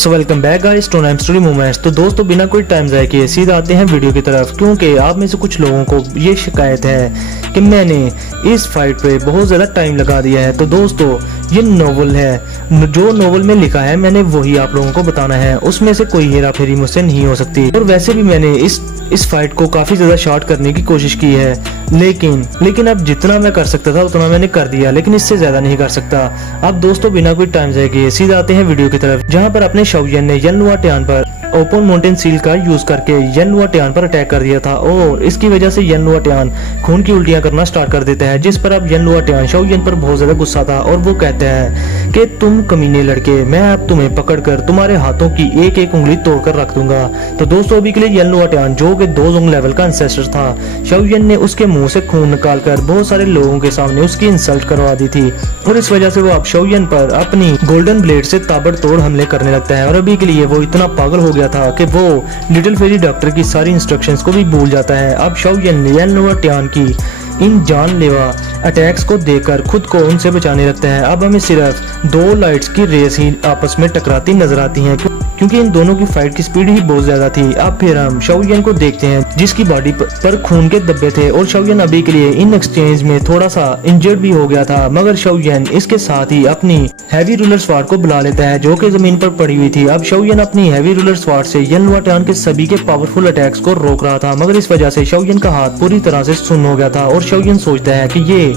So welcome back guys to नाइम story moments. तो दोस्तों बिना कोई टाइम जाए किए सीधा आते हैं वीडियो की तरफ, क्योंकि आप में से कुछ लोगों को ये शिकायत है कि मैंने इस फाइट पे बहुत ज़्यादा टाइम लगा दिया है। तो दोस्तों ये नोवेल है, जो नोवेल में लिखा है मैंने वही आप लोगों को बताना है, उसमें से कोई हेरा फेरी मुझसे नहीं हो सकती। और वैसे भी मैंने इस फाइट को काफ़ी ज़्यादा शॉर्ट करने की कोशिश की है, लेकिन अब जितना मैं कर सकता था उतना मैंने कर दिया, लेकिन इससे ज़्यादा नहीं कर सकता। अब दोस्तों बिना कोई टाइम जाए किए सीधा आते हैं वीडियो की तरफ, जहाँ पर अपने शाओयन ने यन लुआटियान पर ओपन माउंटेन सील का यूज करके यन लुआटियान पर अटैक कर दिया था, और इसकी वजह से यन लुआटियान खून की उल्टियां करना स्टार्ट कर देता है, जिस पर अब यन लुआटियान शाओयन पर बहुत ज्यादा गुस्सा था और वो कहते हैं कि तुम कमीने लड़के, मैं अब तुम्हें पकड़कर तुम्हारे हाथों की एक एक उंगली तोड़कर रख दूंगा। तो दोस्तों अभी के लिए यन लुआटियान जो कि 2 जोंग लेवल का एंसेस्टर था, शाओयन ने उसके मुंह से खून निकालकर बहुत सारे लोगों के सामने उसकी इंसल्ट करवा दी थी, और इस वजह से वो अब शाओयन पर अपनी गोल्डन ब्लेड से ताबड़तोड़ हमले करने लगता है। और अभी के लिए वो इतना पागल हो गया था कि वो लिटिल फेरी डॉक्टर की सारी इंस्ट्रक्शंस को भी भूल जाता है। अब शाओयन यन लुआटियान की इन जानलेवा अटैक्स को देखकर खुद को उनसे बचाने लगता है। अब हमें सिर्फ 2 लाइट्स की रेस ही आपस में टकराती नजर आती हैं, क्योंकि इन दोनों की फाइट की स्पीड ही बहुत ज्यादा थी। अब फिर हम शाओयन को देखते हैं जिसकी बॉडी पर खून के धब्बे थे, और शाओयन अभी के लिए इन एक्सचेंज में थोड़ा सा इंजर्ड भी हो गया था, मगर शाओयन इसके साथ ही अपनी हैवी रूलर स्वार्ड को बुला लेता है जो कि जमीन पर पड़ी हुई थी। अब शाओयन अपनी हैवी रूलर स्वार्ड से यन लुआटियान के सभी के पावरफुल अटैक्स को रोक रहा था, मगर इस वजह से शाओयन का हाथ पूरी तरह से सुन्न हो गया था, और शाओयन सोचता है कि ये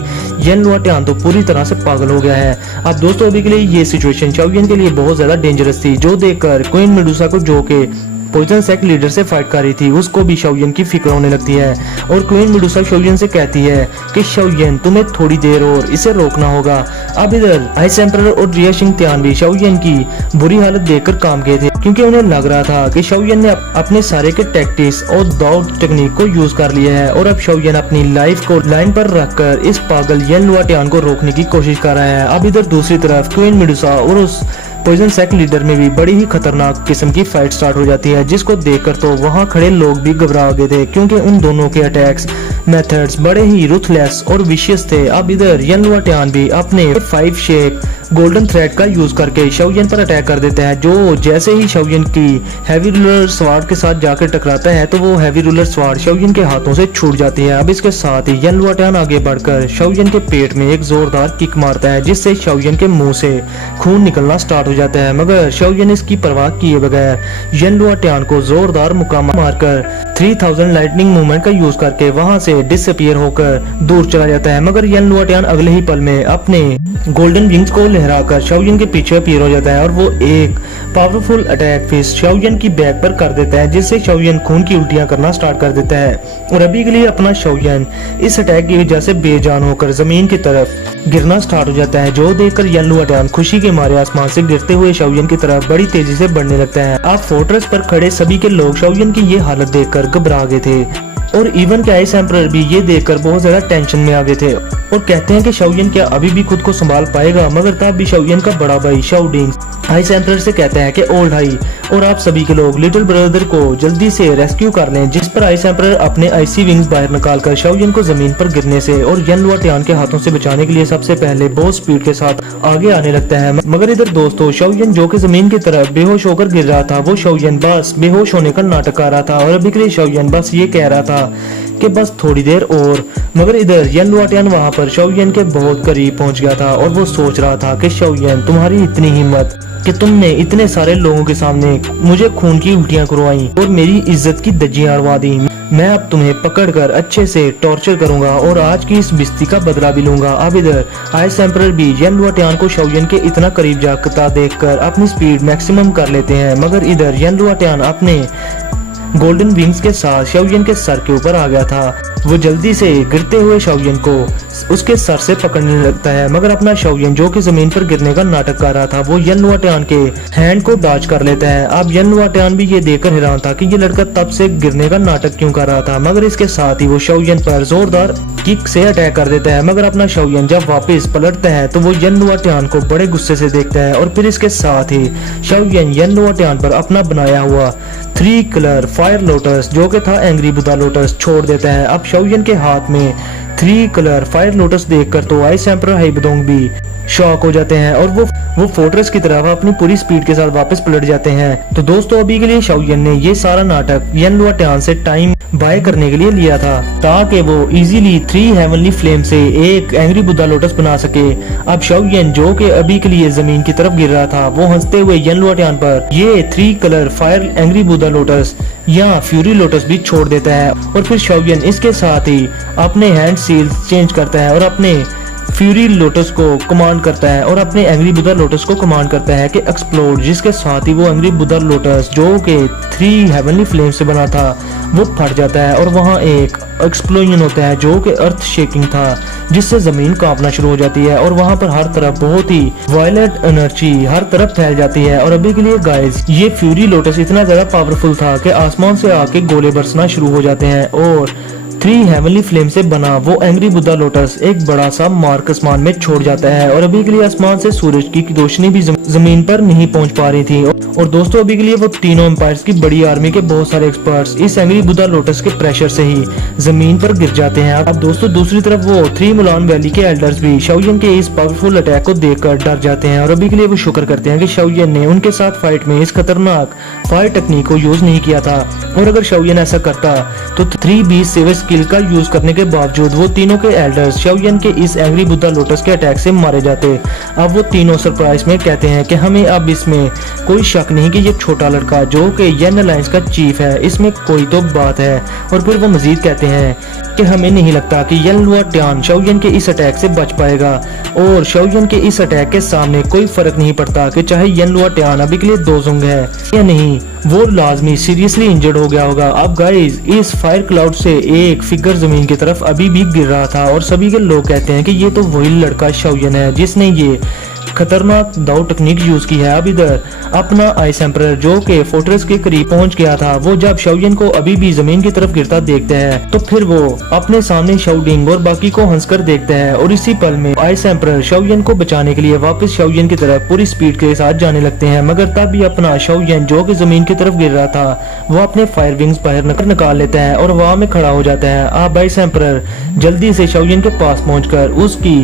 यन लुआटियान तो पूरी तरह से पागल हो गया है। अब दोस्तों अभी के लिए ये सिचुएशन शाओयन के लिए बहुत ज्यादा डेंजरस थी, जो देखकर क्वीन मेडुसा को, जो के पॉइजन सेक्ट लीडर से फाइट कर रही थी, उसको भी शाओयन की फिक्र होने लगती है, और क्वीन मेडुसा शाओयन से कहती है कि शाओयन तुम्हें थोड़ी देर और इसे रोकना होगा। अब इधर आइस एम्परर और रिया शिंगतियान भी शाओयन की बुरी हालत देखकर काम गए थे, क्योंकि उन्हें लग रहा था कि शाओयन ने अपने सारे के टैक्टिक्स और दौड़ टेक्निक को यूज कर लिया है, और अब शाओयन अपनी लाइफ को लाइन पर रखकर इस पागल यन लुआटियान को रोकने की कोशिश कर रहा है। अब इधर दूसरी तरफ क्वीन मेडुसा और उस पॉइजन सेक्ट लीडर में भी बड़ी ही खतरनाक किस्म की फाइट स्टार्ट हो जाती है, जिसको देखकर तो वहां खड़े लोग भी घबरा गए थे, क्योंकि उन दोनों के अटैक्स मेथड्स बड़े ही रूथलेस और विशियस थे। अब इधर यन लुआटियान भी अपने 5 शेप गोल्डन थ्रेड का यूज करके शाओयन पर अटैक कर देता है, जो जैसे ही शाओयन की हैवी रूलर स्वार्ड के साथ जाकर टकराता है तो वो हैवी रूलर स्वार्ड शाओयन के हाथों से छूट जाती है। अब इसके साथ ही यन लुआटियान आगे बढ़कर शाओयन के पेट में एक जोरदार किक मारता है, जिससे शाओयन के मुंह से खून निकलना स्टार्ट हो जाता है, मगर शाओयन इसकी परवाह किए बगैर यन लुआटियान को जोरदार मुक्का मारकर 3000 लाइटनिंग मूवमेंट का यूज करके वहां से डिसअपीयर होकर दूर चला जाता है। मगर यन लुआटियान अगले ही पल में अपने गोल्डन विंग्स को लहराकर शाओयन के पीछे अपीयर हो जाता है, और वो एक पावरफुल अटैक फिस्ट शाओयन की बैक पर कर देता है, जिससे शाओयन खून की उल्टियां करना स्टार्ट कर देता है। और अभी के लिए अपना शाओयन इस अटैक की वजह से बेजान होकर जमीन की तरफ गिरना स्टार्ट हो जाता है, जो देखकर यन लुआटियान खुशी के मारे आसमान से गिरते हुए शाओयन की तरफ बड़ी तेजी से बढ़ने लगता है। अब फोर्ट्रेस पर खड़े सभी के लोग शाओयन की ये हालत देखकर घबरा गए थे, और इवन के आइस एम्परर भी ये देखकर बहुत ज्यादा टेंशन में आ गए थे, और कहते हैं कि शाओयन क्या अभी भी खुद को संभाल पाएगा। मगर तब भी शाओयन का बड़ा भाई शाओ डिंग आइस एम्परर से कहता है कि ओल्ड भाई और आप सभी के लोग लिटिल ब्रदर को जल्दी से रेस्क्यू कर लें, जिस पर आइस एम्परर अपने आइसी विंग्स बाहर निकालकर शाओयन को जमीन पर गिरने से और यन लुआटियान के हाथों से बचाने के लिए सबसे पहले बहुत स्पीड के साथ आगे आने लगता है। मगर इधर दोस्तों शाओयन जो कि जमीन की तरफ बेहोश होकर गिर रहा था, वो शाओयन बस बेहोश होने का नाटक कर रहा था, और अभी के लिए शाओयन बस ये कह रहा था कि बस थोड़ी देर और। मगर इधर यन लुआटियान वहां पर शाओयन के बहुत करीब पहुंच गया था, और वो सोच रहा था कि शाओयन तुम्हारी इतनी हिम्मत कि तुमने इतने सारे लोगों के सामने मुझे खून की उल्टियां करवाई और मेरी इज्जत की धज्जियां उड़वा दी। मैं अब तुम्हें पकड़कर अच्छे से टॉर्चर करूंगा और आज की इस बेइज्जती का बदला भी लूंगा। अब इधर आइस एम्परर भी यन लुआटियान को शाओयन के इतना करीब जाता देखकर अपनी स्पीड मैक्सिमम कर लेते हैं, मगर इधर यन लुआटियान अपने गोल्डन विंग्स के साथ शाओयन के सर के ऊपर आ गया था। वो जल्दी से गिरते हुए शाओयन को उसके सर से पकड़ने लगता है, मगर अपना शाओयन जो कि जमीन पर गिरने का नाटक कर रहा था, वो यन लुआटियान के हैंड को डॉज कर लेता है। अब यन लुआटियान भी ये देखकर हैरान था कि ये लड़का तब से गिरने का नाटक क्यों कर रहा था, मगर इसके साथ ही वो शाओयन पर जोरदार किक से अटैक कर देता है। मगर अपना शाओयन जब वापस पलटता है तो वो यन लुआटियान को बड़े गुस्से से देखता है, और फिर इसके साथ ही शाओयन यन लुआटियान पर अपना बनाया हुआ 3 कलर फायर लोटस जो कि था एंग्री बुद्धा लोटस छोड़ देता है। अब शाओयन के हाथ में 3 कलर फायर लोटस देखकर तो आइस एम्परर हाइबदोंग भी शॉक हो जाते हैं और वो फोर्ट्रेस की तरफ अपनी पूरी स्पीड के साथ वापस पलट जाते हैं। तो दोस्तों अभी के लिए शाओयन ने ये सारा नाटक यन लुआटियान से टाइम बाय करने के लिए लिया था ताकि वो इजीली 3 हेवनली फ्लेम से एक एंग्री बुद्धा लोटस बना सके। अब शाओयन जो कि अभी के लिए जमीन की तरफ गिर रहा था वो हंसते हुए यन लुआटियान पर ये 3 colour fire angry Buddha lotus या फ्यूरी लोटस भी छोड़ देता है और फिर शाओयन इसके साथ ही अपने हैंड सील्स चेंज करता है और अपने फ्यूरी लोटस को कमांड करता है और अपने एंग्री बुद्धा लोटस को कमांड करता है कि एक्सप्लोड, जिसके साथ ही वो एंग्री बुद्धा लोटस जो कि 3 हेवनली फ्लेम से बना था वो फट जाता है और वहाँ एक एक्सप्लोजन होता है जो कि अर्थ शेकिंग था जिससे जमीन कांपना शुरू हो जाती है और वहाँ पर हर तरफ बहुत ही वायलेंट एनर्जी हर तरफ फैल जाती है। और अभी के लिए गाइस ये फ्यूरी लोटस इतना ज्यादा पावरफुल था कि आसमान से आके गोले बरसना शुरू हो जाते हैं और 3 हेवनली फ्लेम से बना वो एंग्री बुद्धा लोटस एक बड़ा सा मार्क आसमान में छोड़ जाता है और अभी के लिए आसमान से सूरज की रोशनी भी जमीन पर नहीं पहुंच पा रही थी। और दोस्तों अभी के लिए वो तीनों एम्पायर्स की बड़ी आर्मी के बहुत सारे एक्सपर्ट्स इस एंग्री बुद्धा लोटस के प्रेशर से ही जमीन पर गिर जाते हैं। अब दोस्तों दूसरी तरफ वो 3 मुलान वैली के एल्डर्स भी शाओयन के इस पावरफुल अटैक को देखकर डर जाते हैं और अभी के लिए वो शुक्र करते हैं कि शाओयन ने उनके साथ फाइट में इस खतरनाक फायर टेक्निक को यूज नहीं किया था। और अगर शाओयन ऐसा करता तो 3B सेवर स्किल का यूज करने के बावजूद वो तीनों के एल्डर्स शाओयन के इस एंग्री बुद्धा लोटस के अटैक से मारे जाते। अब वो तीनों सरप्राइज में कहते हैं कि हमें अब इसमें कोई शक नहीं कि ये छोटा लड़का जो कि यन अलायंस का चीफ है इसमें कोई तो बात है। और फिर वो मजीद कहते हैं कि हमें नहीं लगता कि यन लुआटियान शाओयन के इस अटैक से बच पाएगा और शाओयन के इस अटैक के सामने कोई फर्क नहीं पड़ता कि चाहे यन लुआटियान अभी के लिए दोजोंग है या नहीं, वो लाजमी सीरियसली इंजर्ड हो गया होगा। अब गाइस इस फायर क्लाउड से एक फिगर जमीन की तरफ अभी भी गिर रहा था और सभी के लोग कहते हैं कि ये तो वही लड़का शाओयन है जिसने ये खतरनाक दाव टेक्निक यूज की है। अब इधर अपना आइस एम्परर जो के फोर्ट्रेस के करीब पहुंच गया था वो जब शाओयन को अभी भी जमीन की तरफ गिरता देखते हैं तो फिर वो अपने सामने शाओडिंग और बाकी को हंसकर देखते हैं और इसी पल में आइस एम्परर शाओयन को बचाने के लिए वापस शाओयन की तरफ पूरी स्पीड के साथ जाने लगते हैं। मगर तब भी अपना शाओयन जो कि जमीन की तरफ गिर रहा था वो अपने फायर विंग्स बाहर निकाल लेता है और वहां में खड़ा हो जाता है। अब आइस एम्परर जल्दी से शाओयन के पास पहुंचकर उसकी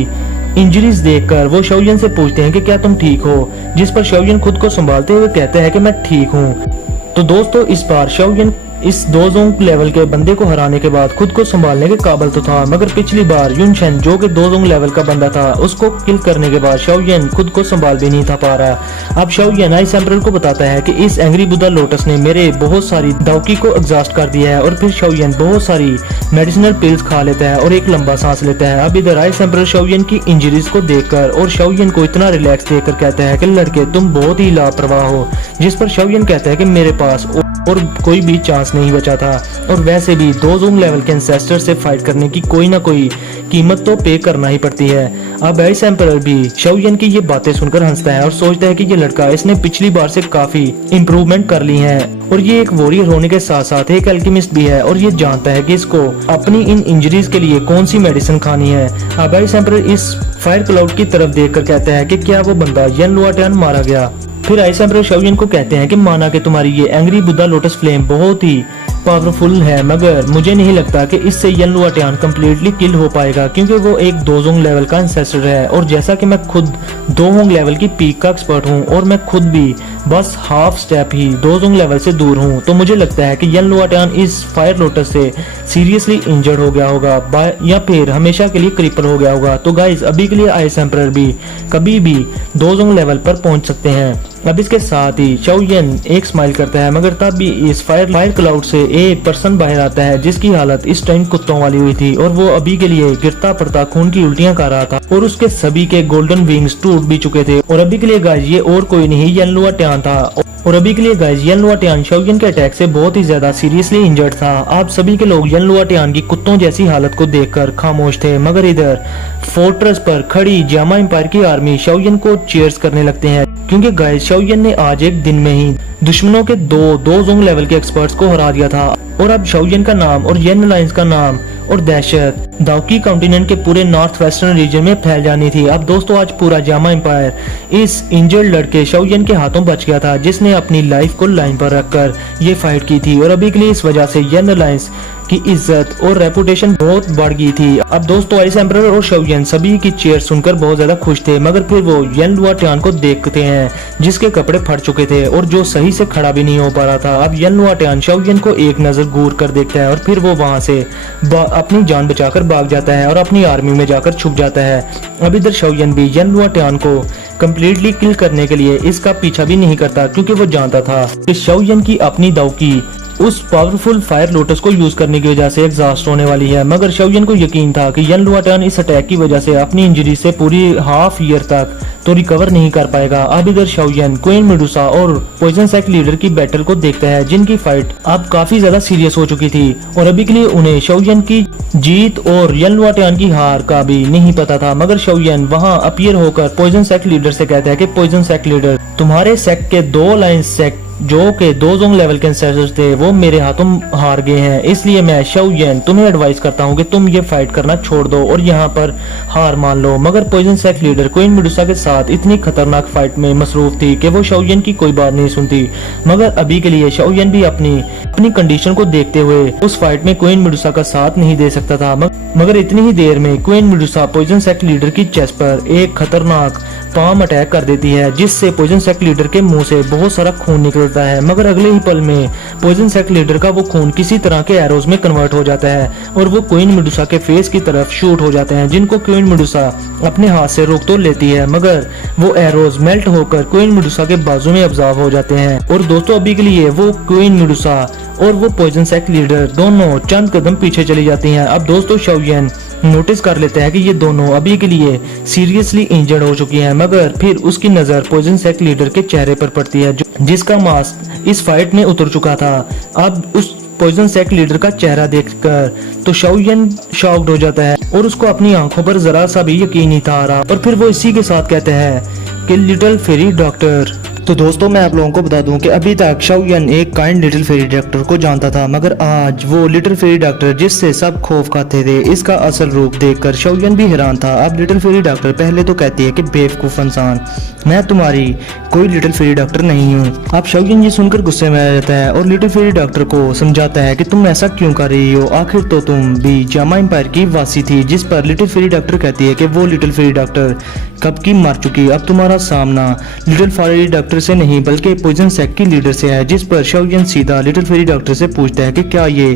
इंजरीज देखकर वो शाओयन से पूछते हैं कि क्या तुम ठीक हो, जिस पर शाओयन खुद को संभालते हुए कहता है कि मैं ठीक हूँ। तो दोस्तों इस बार शाओयन इस दोजोंग लेवल के बंदे को हराने के बाद खुद को संभालने के काबिल तो था, मगर पिछली बार युनशेन जो कि दोजोंग लेवल का बंदा था उसको किल करने के बाद शाओयन खुद को संभाल भी नहीं था पा रहा। अब शाओयन आइस एम्परर को बताता है कि इस एंग्री बुद्धा लोटस ने मेरे बहुत सारी दावकी को एग्जॉस्ट कर दिया है और फिर शाओयन बहुत सारी मेडिसिनल पिल्स खा लेता है और एक लंबा सांस लेता है। अब इधर आइस एम्परर शाओयन की इंजरीज को देखकर और शाओयन को इतना रिलैक्स देखकर कहता है कि लड़के तुम बहुत ही लापरवाह हो, जिस पर शाओयन कहता है कि मेरे पास और कोई भी चांस नहीं बचा था और वैसे भी दोजोंग लेवल के एंसेस्टर से फाइट करने की कोई ना कोई कीमत तो पे करना ही पड़ती है। अब आइस एम्परर भी शाओयन की ये बातें सुनकर हंसता है और सोचता है कि ये लड़का इसने पिछली बार से काफी इम्प्रूवमेंट कर ली है और ये एक वॉरियर होने के साथ साथ एक अल्केमिस्ट भी है और ये जानता है कि इसको अपनी इन इंजरीज के लिए कौन सी मेडिसिन खानी है। अब आइस एम्परर इस फायर क्लाउड की तरफ देखकर कहता है कि क्या वो बंदा यन लुआटियान मारा गया। फिर आइस एम्परर शाओयन को कहते हैं कि माना कि तुम्हारी ये एंग्री बुद्धा लोटस फ्लेम बहुत ही पावरफुल है मगर मुझे नहीं लगता कि इससे यन लुआटियान कम्प्लीटली किल हो पाएगा क्योंकि वो एक दोजोंग लेवल का एंसेस्टर है और जैसा कि मैं खुद दोहोंग लेवल की पीक का एक्सपर्ट हूँ और मैं खुद भी बस हाफ स्टेप ही दोजोंग लेवल से दूर हूँ, तो मुझे लगता है कि यन लुआटियान इस फायर लोटस से सीरियसली इंजर्ड हो गया होगा या फिर हमेशा के लिए क्रिपल हो गया होगा। तो गाइज अभी के लिए आइस एम्परर भी कभी भी दोजोंग लेवल पर पहुंच सकते हैं। अब इसके साथ ही शाओयन एक स्माइल करता है मगर तब भी इस फायर क्लाउड से एक पर्सन बाहर आता है जिसकी हालत इस टाइम कुत्तों वाली हुई थी और वो अभी के लिए गिरता पड़ता खून की उल्टियां कर रहा था और उसके सभी के गोल्डन विंग्स टूट भी चुके थे। और अभी के लिए गाइज ये और कोई नहीं यन लुआटियान था और अभी के लिए गाइज यन लुआटियान शाओयन के अटैक से बहुत ही ज्यादा सीरियसली इंजर्ड था। आप सभी के लोग यन लुआटियान की कुत्तों जैसी हालत को देखकर खामोश थे मगर इधर फोर्ट्रेस पर खड़ी जामा एम्पायर की आर्मी शाओयन को चीयर्स करने लगते हैं क्योंकि गाइज शाओयन ने आज एक दिन में ही दुश्मनों के दोजोंग लेवल के एक्सपर्ट्स को हरा दिया था और अब शाओयन का नाम और यन अलायंस का नाम और दहशत दावकी कॉन्टिनेंट के पूरे नॉर्थ वेस्टर्न रीजन में फैल जानी थी। अब दोस्तों आज पूरा जामा एम्पायर इस इंजर्ड लड़के शाओयन के हाथों बच गया था जिसने अपनी लाइफ को लाइन पर रखकर ये फाइट की थी और अभी के लिए इस वजह से यन अलायंस की इज्जत और रेपुटेशन बहुत बढ़ गई थी। अब दोस्तों आइस एम्परर और शाओयन सभी की चीयर सुनकर बहुत ज्यादा खुश थे, मगर फिर वो यन लुआटियान को देखते हैं जिसके कपड़े फट चुके थे और जो सही से खड़ा भी नहीं हो पा रहा था। अब यन लुआटियान शाओयन को एक नजर घूर कर देखता है और फिर वो वहां से अपनी जान बचाकर भाग जाता है और अपनी आर्मी में जाकर छुप जाता है। अब इधर शाओयन भी यन लुआटियान को कंप्लीटली किल करने के लिए इसका पीछा भी नहीं करता, क्योंकि वो जानता था कि शाओयन की अपनी दाव की उस पावरफुल फायर लोटस को यूज करने की वजह से एग्जॉस्ट होने वाली है। मगर शाओयन को यकीन था कि यन लुआटियान इस अटैक की वजह से अपनी इंजरी से पूरी हाफ ईयर तक तो रिकवर नहीं कर पाएगा। अब इधर शाओयन क्वीन मेडुसा और पॉइजन सेक्ट लीडर की बैटल को देखता है, जिनकी फाइट अब काफी ज्यादा सीरियस हो चुकी थी और अभी के लिए उन्हें शाओयन की जीत और यन लुआटियान की हार का भी नहीं पता था। मगर शाओयन वहां अपीयर होकर पॉइजन सेक्ट लीडर से कहता है कि पॉइजन सेक्ट लीडर, तुम्हारे सेक्ट के 2 लाइन सेक्ट जो के 2 जोंग लेवल के एंसेस्टर्स थे वो मेरे हाथों हार गए हैं, इसलिए मैं शाओयन तुम्हें एडवाइस करता हूँ कि तुम ये फाइट करना छोड़ दो और यहाँ पर हार मान लो। मगर poison sect leader queen Medusa के साथ इतनी खतरनाक फाइट में मसरूफ थी कि वो शाओयन की कोई बात नहीं सुनती। मगर अभी के लिए शाओयन भी अपनी कंडीशन को देखते हुए उस फाइट में क्वीन मेडुसा का साथ नहीं दे सकता था। मगर इतनी ही देर में queen Medusa poison sect leader की चेस्ट पर एक खतरनाक पाम अटैक कर देती है, जिससे पॉइजन सेक्ट लीडर के मुंह से बहुत सारा खून निकलता है। मगर अगले ही पल में पॉइजन सेक्ट लीडर का वो खून किसी तरह के एरोज में कन्वर्ट हो जाता है और वो क्वीन मेडुसा के फेस की तरफ शूट हो जाते हैं, जिनको क्वीन मेडुसा अपने हाथ से रोक तो लेती है, मगर वो एरोज मेल्ट होकर क्वीन मेडुसा के बाजू में ऑब्जर्व हो जाते हैं। और दोस्तों अभी के लिए वो क्वीन मेडुसा और वो पॉइजन सेक्ट लीडर दोनों चंद कदम पीछे चली जाती हैं। अब दोस्तों शाओयन नोटिस कर लेते हैं कि ये दोनों अभी के लिए सीरियसली इंजर्ड हो चुकी हैं, मगर फिर उसकी नजर पॉइजन सेक्ट लीडर के चेहरे पर पड़ती है जिसका मास्क इस फाइट में उतर चुका था। अब उस पॉइजन सेक्ट लीडर का चेहरा देखकर तो शाओयन शॉक्ड हो जाता है और उसको अपनी आंखों पर जरा सा भी यकीन नहीं था आ रहा और फिर वो इसी के साथ कहते हैं कि लिटिल फेरी डॉक्टर। तो दोस्तों मैं आप लोगों को बता दूं कि अभी तक शाओयन एक काइंड लिटिल फेरी डॉक्टर को जानता था, मगर आज वो लिटिल फेरी डॉक्टर जिससे सब खौफ खाते थे इसका असल रूप देखकर शाओयन भी हैरान था। अब लिटिल फेरी डॉक्टर पहले तो कहती है कि बेवकूफ इंसान, मैं तुम्हारी कोई लिटिल फेरी डॉक्टर नहीं हूँ। अब शाओयन ये सुनकर गुस्से में आ जाता है और लिटिल फेरी डॉक्टर को समझाता है कि तुम ऐसा क्यों कर रही हो, आखिर तो तुम भी जामा एम्पायर की वासी थी। जिस पर लिटिल फेरी डॉक्टर कहती है कि वो लिटिल फेरी डॉक्टर कब की मर चुकी, अब तुम्हारा सामना लिटिल फेरी डॉक्टर से नहीं बल्कि पॉइजन सेक्ट की लीडर से है। जिस पर शाओयन सीधा लिटिल फेरी डॉक्टर से पूछता है कि क्या ये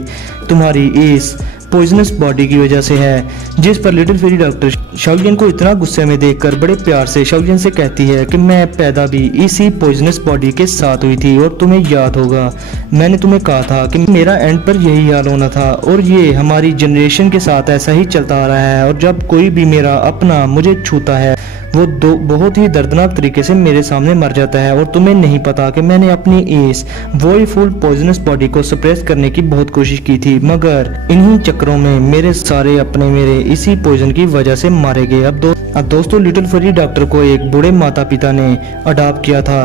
तुम्हारी इस पॉइजनस बॉडी की वजह से है। जिस पर लिटिल फेरी डॉक्टर शाओयन को इतना गुस्से में देखकर बड़े प्यार से शाओयन से कहती है कि मैं पैदा भी इसी पॉइजनस बॉडी के साथ हुई थी और तुम्हें याद होगा मैंने तुम्हें कहा था कि मेरा एंड पर यही हाल होना था और ये हमारी जनरेशन के साथ ऐसा ही चलता आ रहा है और जब कोई भी मेरा अपना मुझे छूता है वो बहुत ही दर्दनाक तरीके से मेरे सामने मर जाता है और तुम्हें नहीं पता कि मैंने अपनी इस वॉयफुल पॉइजनस बॉडी को सप्रेस करने की बहुत कोशिश की थी, मगर इन्हीं चक्करों में मेरे सारे अपने मेरे इसी पॉइजन की वजह से मारे गए। अब दोस्तों लिटिल फेरी डॉक्टर को एक बूढ़े माता पिता ने अडॉप्ट किया था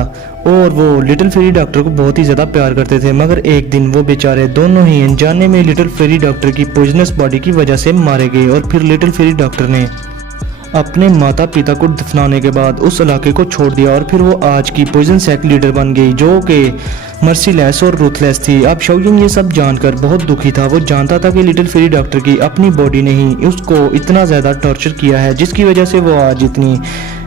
और वो लिटिल फेरी डॉक्टर को बहुत ही ज्यादा प्यार करते थे, मगर एक दिन वो बेचारे दोनों ही अनजाने में लिटिल फेरी डॉक्टर की पॉइजनस बॉडी की वजह से मारे गए और फिर लिटिल फेरी डॉक्टर ने अपने माता पिता को दफनाने के बाद उस इलाके को छोड़ दिया और फिर वो आज की पॉइजन सेक्ट लीडर बन गई जो कि मर्सीलेस और रूथलेस थी। अब शाओयन ये सब जानकर बहुत दुखी था। वो जानता था कि लिटिल फेरी डॉक्टर की अपनी बॉडी ने ही उसको इतना ज्यादा टॉर्चर किया है जिसकी वजह से वो आज इतनी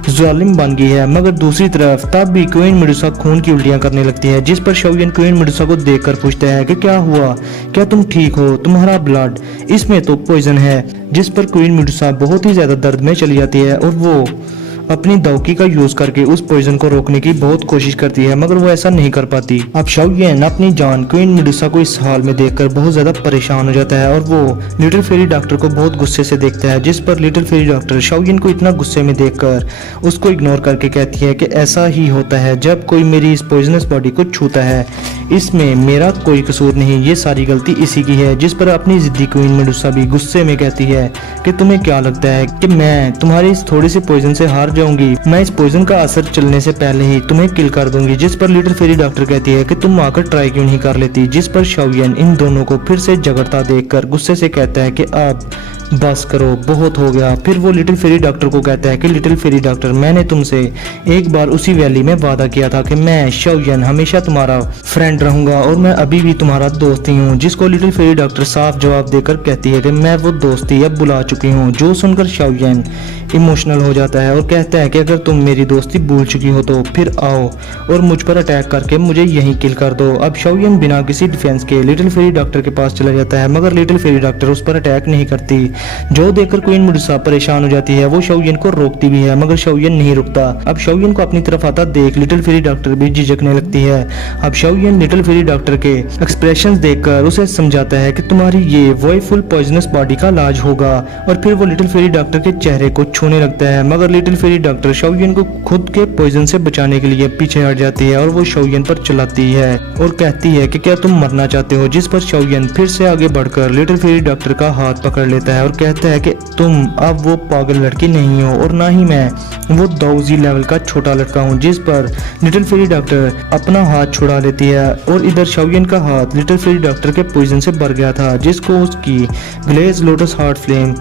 जालिम बन गई है। मगर दूसरी तरफ तब भी क्वीन मेडुसा खून की उल्टियां करने लगती है, जिस पर शाओयन क्वीन मेडुसा को देखकर पूछता है कि क्या हुआ, क्या तुम ठीक हो, तुम्हारा ब्लड इसमें तो पॉइजन है। जिस पर क्वीन मेडुसा बहुत ही ज्यादा दर्द में चली जाती है और वो अपनी दौकी का यूज करके उस पॉइजन को रोकने की बहुत कोशिश करती है, मगर वो ऐसा नहीं कर पाती। अब शाओयन अपनी जान क्वीन मेडुसा को इस हाल में देखकर बहुत ज्यादा परेशान हो जाता है और वो लिटिल फेरी डॉक्टर को बहुत गुस्से से देखता है, जिस पर लिटिल फेरी डॉक्टर शाओयन को इतना गुस्से में देखकर उसको इग्नोर करके कहती है कि ऐसा ही होता है जब कोई मेरी इस पॉइजनस बॉडी को छूता है, इसमें मेरा कोई कसूर नहीं, ये सारी गलती इसी की है। जिस पर अपनी जिद्दी क्वीन मेडुसा भी गुस्से में कहती है कि तुम्हें क्या लगता है कि मैं तुम्हारी इस थोड़ी सी पॉइजन से हार जाऊंगी, मैं इस पॉइजन का असर चलने से पहले ही तुम्हें किल कर दूंगी। जिस पर लिटिल फेरी डॉक्टर कहती है कि तुम आकर ट्राई क्यों नहीं कर लेती। जिस पर शाओयन इन दोनों को फिर से झगड़ता देखकर गुस्से से कहता है कि अब बस करो, बहुत हो गया। फिर वो लिटिल फेरी डॉक्टर को कहता है कि लिटिल फेरी डॉक्टर, मैंने तुमसे एक बार उसी वैली में वादा किया था कि मैं शाओयन हमेशा तुम्हारा फ्रेंड रहूंगा और मैं अभी भी तुम्हारा दोस्त ही हूँ। जिसको लिटिल फेरी डॉक्टर साफ जवाब देकर कहती है कि मैं वो दोस्ती अब बुला चुकी हूँ। जो सुनकर शाओयन इमोशनल हो जाता है और कहता है कि अगर तुम मेरी दोस्ती भूल चुकी हो तो फिर आओ और मुझ पर अटैक करके मुझे यहीं किल कर दो। अब शाओयन बिना किसी डिफेंस के लिटिल फेरी डॉक्टर के पास चला जाता है, मगर लिटिल फेरी डॉक्टर उस पर अटैक नहीं करती। जो देखकर क्वीन मेडुसा परेशान हो जाती है। वो शाओयन को रोकती भी है, मगर शाओयन नहीं रुकता। अब शाओयन को अपनी तरफ आता देख लिटिल फेरी डॉक्टर भी झिझकने लगती है। अब शाओयन लिटिल फेरी डॉक्टर के एक्सप्रेशंस देखकर उसे समझाता है कि तुम्हारी ये वॉयफुल पॉइजनस बॉडी का इलाज होगा, और फिर वो लिटिल फेरी डॉक्टर के चेहरे को छूने लगता है। मगर लिटिल फेरी डॉक्टर शाओयन को खुद के पॉइजन से बचाने के लिए पीछे हट जाती है और वो शाओयन पर चलाती है और कहती है कि क्या तुम मरना चाहते हो। जिस पर शाओयन फिर से आगे बढ़कर लिटिल फेरी डॉक्टर का हाथ पकड़ लेता है और कहता है कि तुम अब वो पागल लड़की नहीं हो और ना ही मैं वो दाऊजी लेवल का छोटा लड़का हूँ। जिस पर लिटिल फेरी डॉक्टर अपना हाथ छुड़ा लेती है और इधर शाओयन का हाथ लिटिल फेरी डॉक्टर के पॉइजन से भर गया था, जिसको उसकी ग्लेज लोटस हार्ट फ्लेम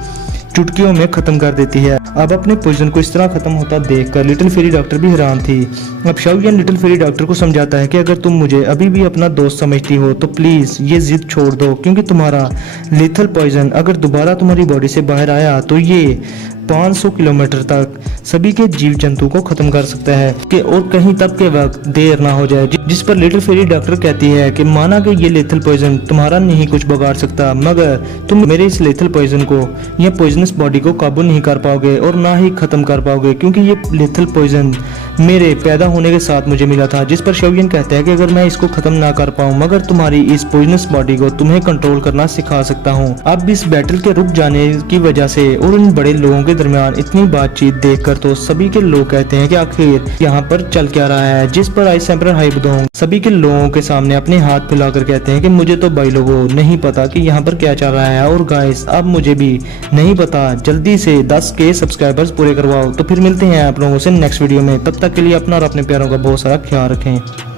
चुटकियों में खत्म कर देती है। अब अपने पॉइजन को इस तरह खत्म होता देखकर लिटिल फेरी डॉक्टर भी हैरान थी। अब शाओयन लिटिल फेरी डॉक्टर को समझाता है कि अगर तुम मुझे अभी भी अपना दोस्त समझती हो तो प्लीज ये जिद छोड़ दो, क्योंकि तुम्हारा लेथल पॉइजन अगर दोबारा तुम्हारी बॉडी से बाहर आया तो ये 500 किलोमीटर तक सभी के जीव जंतु को खत्म कर सकता है कि और कहीं तब के वक्त देर ना हो जाए। जिस पर लिटिल फेरी डॉक्टर कहती है कि माना कि ये लेथल पॉइजन तुम्हारा नहीं कुछ बिगाड़ सकता, मगर तुम मेरे इस लेथल पॉइजन को या पॉइजनस बॉडी को काबू नहीं कर पाओगे और ना ही खत्म कर पाओगे, क्योंकि ये लेथल पॉइजन मेरे पैदा होने के साथ मुझे मिला था। जिस पर शाओयन कहता है कि अगर मैं इसको खत्म ना कर पाऊँ मगर तुम्हारी इस पॉइजनस बॉडी को तुम्हें कंट्रोल करना सिखा सकता हूँ। अब इस बैटल के रुक जाने की वजह से और उन बड़े लोगों के दरमियान इतनी बातचीत देखकर तो सभी के लोग कहते हैं कि आखिर यहाँ पर चल क्या रहा है। जिस पर आइस एम्परर हाइबडोंग सभी के लोगों के सामने अपने हाथ फैलाकर कहते हैं कि मुझे तो भाई लोगों नहीं पता कि यहाँ पर क्या चल रहा है, और गाइस अब मुझे भी नहीं पता। जल्दी से 10K सब्सक्राइबर्स पूरे करवाओ। तो फिर मिलते हैं आप लोगों से नेक्स्ट वीडियो में। तब तक के लिए अपना और अपने प्यारों का बहुत सारा ख्याल रखें।